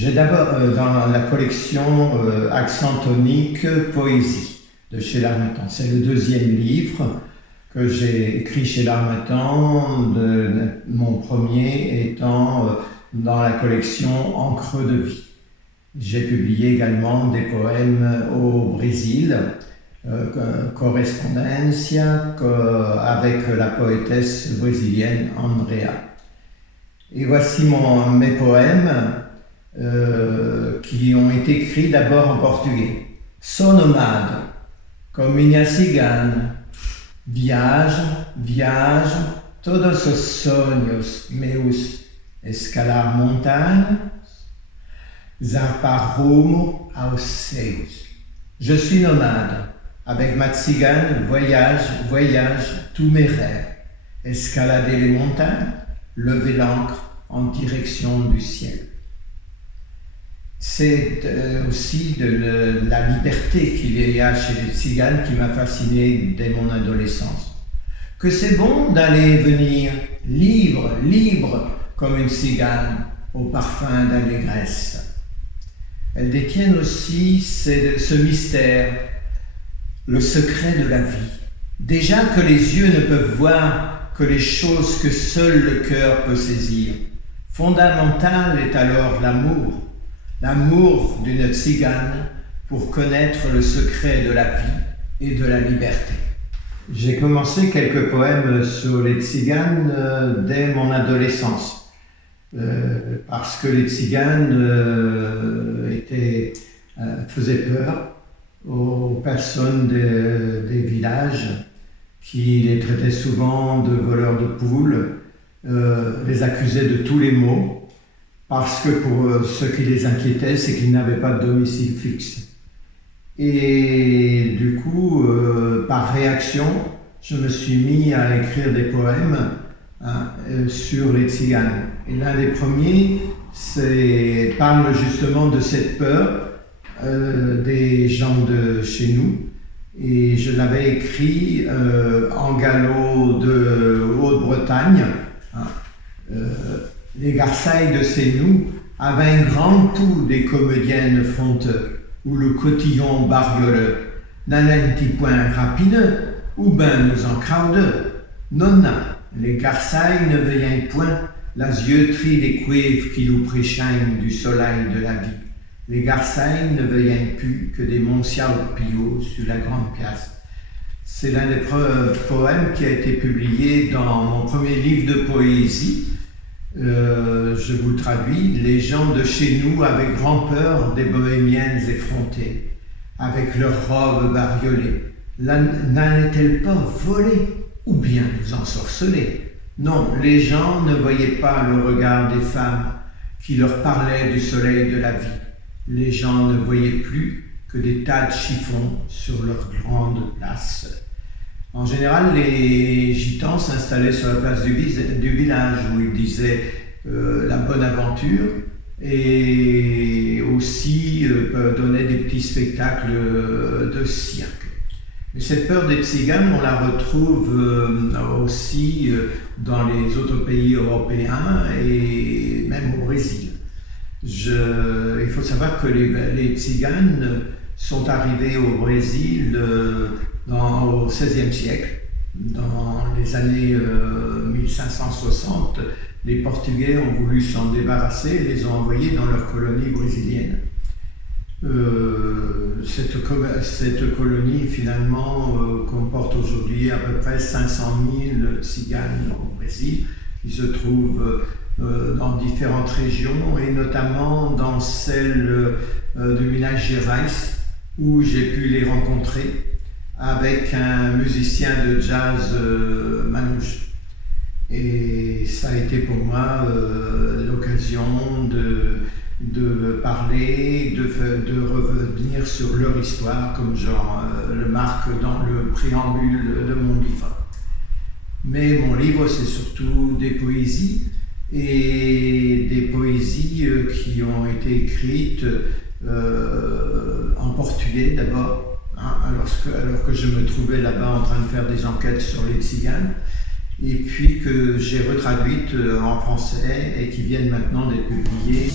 J'ai d'abord dans la collection Accent tonique, poésie de chez L'Harmattan. C'est le deuxième livre que j'ai écrit chez L'Harmattan, mon premier étant dans la collection Encre de vie. J'ai publié également des poèmes au Brésil, Correspondencia, avec la poétesse brésilienne Andrea. Et voici mes poèmes qui ont été écrits d'abord en portugais. Sou nomade, comme minha cigana, viajo, todos os sonhos meus, escalar montanhas, zarpar rumo aos céus. Je suis nomade, avec ma tzigane, voyage tous mes rêves, escalader les montagnes, lever l'ancre en direction du ciel. C'est aussi de la liberté qu'il y a chez les tziganes qui m'a fasciné dès mon adolescence. Que c'est bon d'aller et venir, libre comme une tzigane, au parfum d'allégresse. Elles détiennent aussi ce mystère, le secret de la vie. Déjà que les yeux ne peuvent voir que les choses que seul le cœur peut saisir. Fondamental est alors l'amour d'une tzigane pour connaître le secret de la vie et de la liberté. J'ai commencé quelques poèmes sur les tziganes dès mon adolescence, parce que les tziganes faisaient peur aux personnes des villages qui les traitaient souvent de voleurs de poules, les accusaient de tous les maux, parce que pour ce qui les inquiétait, c'est qu'ils n'avaient pas de domicile fixe. Et du coup, par réaction, je me suis mis à écrire des poèmes sur les tziganes. Et l'un des premiers parle justement de cette peur des gens de chez nous. Et je l'avais écrit en gallo de Haute-Bretagne. Les garçailles de Sénou avaient un grand tout des comédiennes fronteux, ou le cotillon barioleux, d'un petit point rapideux, ou ben nous en crowdeux. Nonna, les garçailles ne veillent point, las yeux-tries des cuivres qui nous préchaignent du soleil de la vie. Les garçailles ne veillent plus que des monciaux pio sur la grande pièce. C'est l'un des poèmes qui a été publié dans mon premier livre de poésie. Je vous le traduis. Les gens de chez nous avaient grand peur des bohémiennes effrontées, avec leurs robes bariolées. N'allaient-elles pas voler ou bien nous ensorceler? Non, les gens ne voyaient pas le regard des femmes qui leur parlaient du soleil de la vie. Les gens ne voyaient plus que des tas de chiffons sur leurs grandes places. En général, les gitans s'installaient sur la place du village où ils disaient la bonne aventure et aussi donnaient des petits spectacles de cirque. Mais cette peur des tziganes, on la retrouve aussi dans les autres pays européens et même au Brésil. Il faut savoir que les tziganes sont arrivés au Brésil au XVIe siècle. Dans les années 1560, les Portugais ont voulu s'en débarrasser et les ont envoyés dans leur colonie brésilienne. Cette colonie, finalement, comporte aujourd'hui à peu près 500 000 tziganes au Brésil, qui se trouvent dans différentes régions, et notamment dans celle de Minas Gerais, où j'ai pu les rencontrer avec un musicien de jazz manouche. Et ça a été pour moi l'occasion de parler, de revenir sur leur histoire, comme je le marque dans le préambule de mon livre. Mais mon livre, c'est surtout des poésies, et des poésies qui ont été écrites en portugais d'abord, alors que je me trouvais là-bas en train de faire des enquêtes sur les tziganes, et puis que j'ai retraduites en français et qui viennent maintenant d'être publiées.